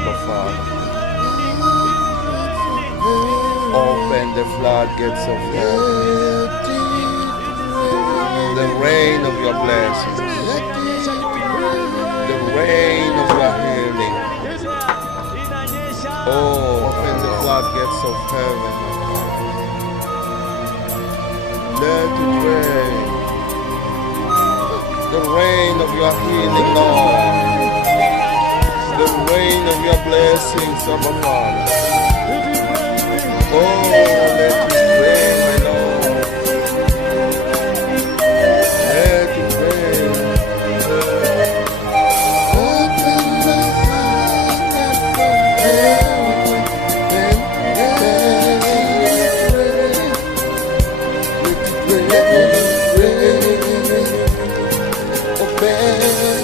Abba Father. Open the floodgates of heaven. The rain of your blessings. The rain of your healing. Oh, open the floodgates of heaven. Let it rain. The rain of your healing, Lord. The rain of your blessings, Abba Father. Oh, let it rain, my Lord. Let it rain. Open the floodgates of heaven. Let it rain.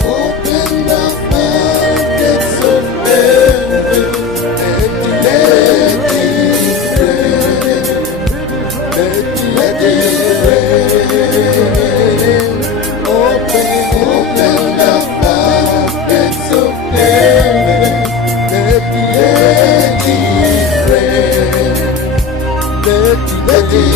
Open the floodgates of heaven. Let it rain. Open the floodgates of heaven. Let it rain. Let it rain. Open the floodgates of heaven. Let it rain. Let it rain.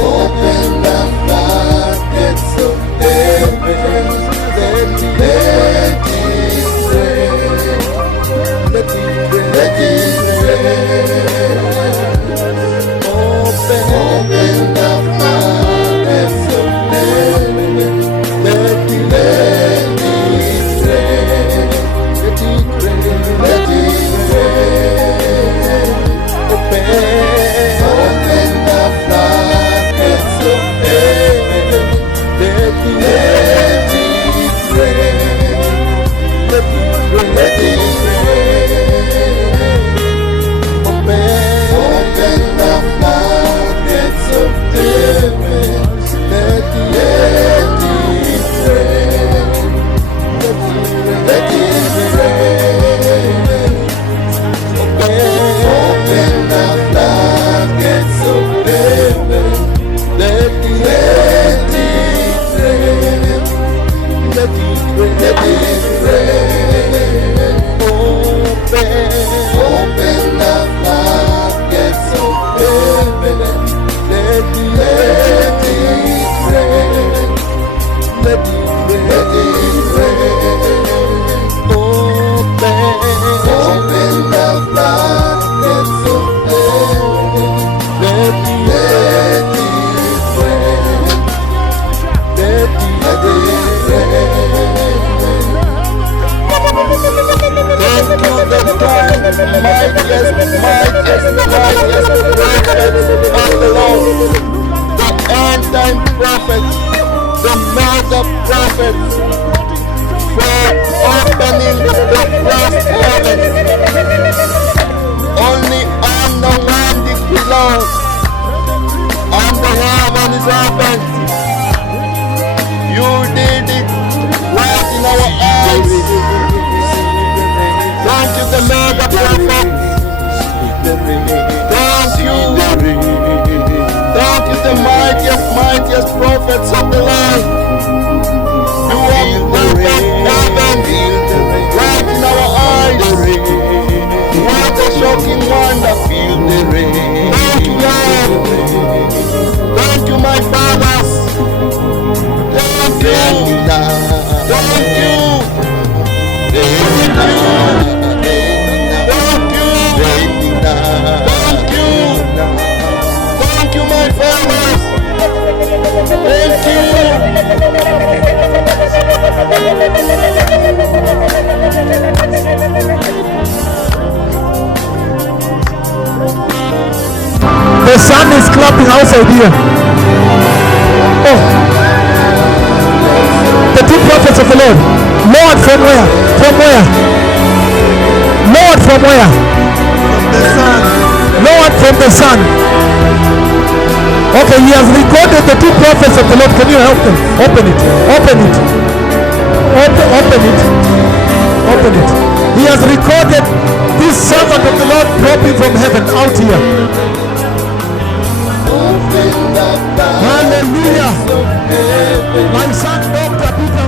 Open the floodgates of heaven. Let it rain. Let it rain. Open the floodgates of heaven. Let it rain. Let it rain. Open the floodgates of heaven. Let it rain. Let it rain. Open the floodgates of heaven. Let it rain. Let it rain. Open the floodgates of heaven. Let it rain. Let it rain. Open the floodgates of heaven. Let it rain. Let it rain. Thank you, the mightiest prophets of the Lord, the end-time prophets, the mother prophets, for opening the first heaven. Only on the land it belongs, and the heaven is open. You did it right in our eyes. Thank you, the mega prophets. Thank you. Thank you, the mightiest prophets of the Lord. You have opened heaven right in our eyes. What a shocking wonder. Thank you, Lord. Thank you, my fathers. Thank you. Thank you. Thank you, my fathers. Thank you. The sun is clapping outside here. Oh. The two prophets of the Lord. Lord, from where? From where? Lord, from where? From the sun. Lord, from the sun. Okay, he has recorded the two prophets of the Lord. Can you help them? Open it. Open it. Open it. Open it. He has recorded this servant of the Lord dropping from heaven out here. Hallelujah. My son, Dr. Peter.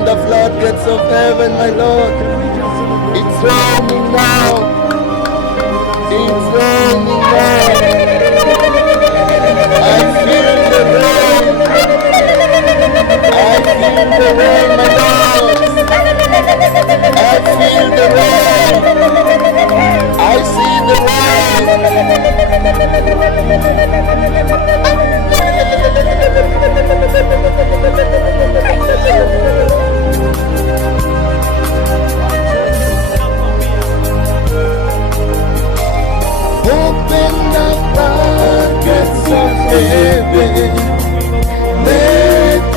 Open the floodgates of heaven, my Lord. It's raining now. It's raining now. I feel the rain. I feel the rain, my Lord. I feel the rain. I see the rain. Open the floodgates of heaven. Let it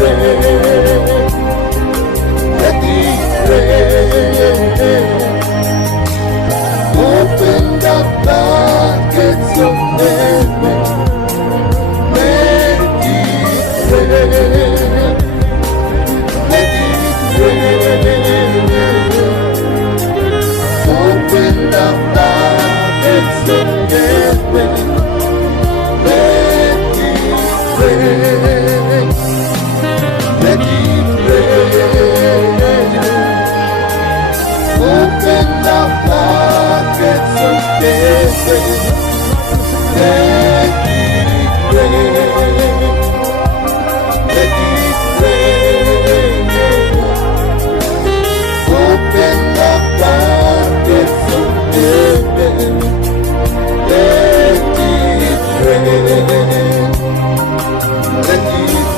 rain. Let it rain. Open the floodgates of heaven. Let it rain. Let it rain. Open the floodgates of heaven. Let it rain. Let it rain. Open the floodgates of heaven. Let it rain. Let it rain. Open the floodgates of heaven. Let it rain.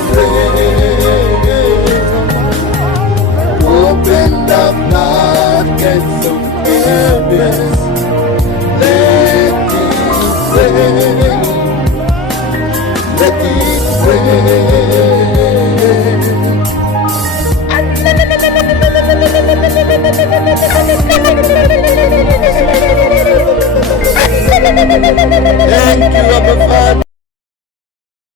Let it rain. Open the floodgates of heaven.